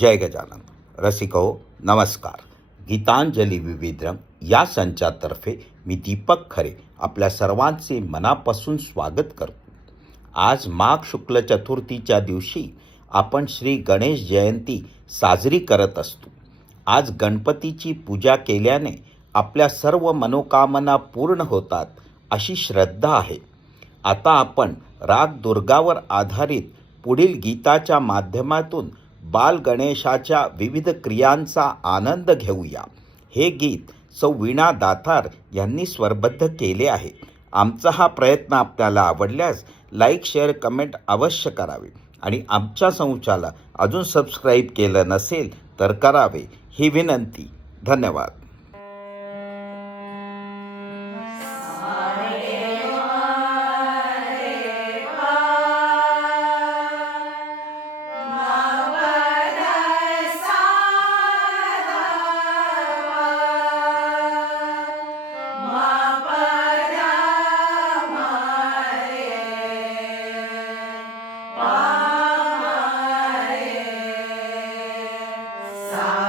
जय गजानन. रसिको नमस्कार. गीतांजली विविधम या संचातर्फे मी दीपक खरे आपल्या सर्वांचे मनापासून स्वागत करतो. आज माघ शुक्ल चतुर्थीच्या दिवशी आपण श्री गणेश जयंती साजरी करत असतो. आज गणपतीची पूजा केल्याने आपल्या सर्व मनोकामना पूर्ण होतात अशी श्रद्धा आहे. आता आपण राग दुर्गावर आधारित पुढील गीताच्या माध्यमातून बाल गणेशाच्या विविध क्रियांचा आनंद घेऊया. हे गीत सौ वीणा दातार यांनी स्वरबद्ध केले आहे. आमचा हा प्रयत्न आपल्याला आवडल्यास लाईक, शेअर, कमेंट अवश्य करावे आणि आमच्या संचाला अजून सबस्क्राईब केलं नसेल तर करावे ही विनंती. धन्यवाद. सा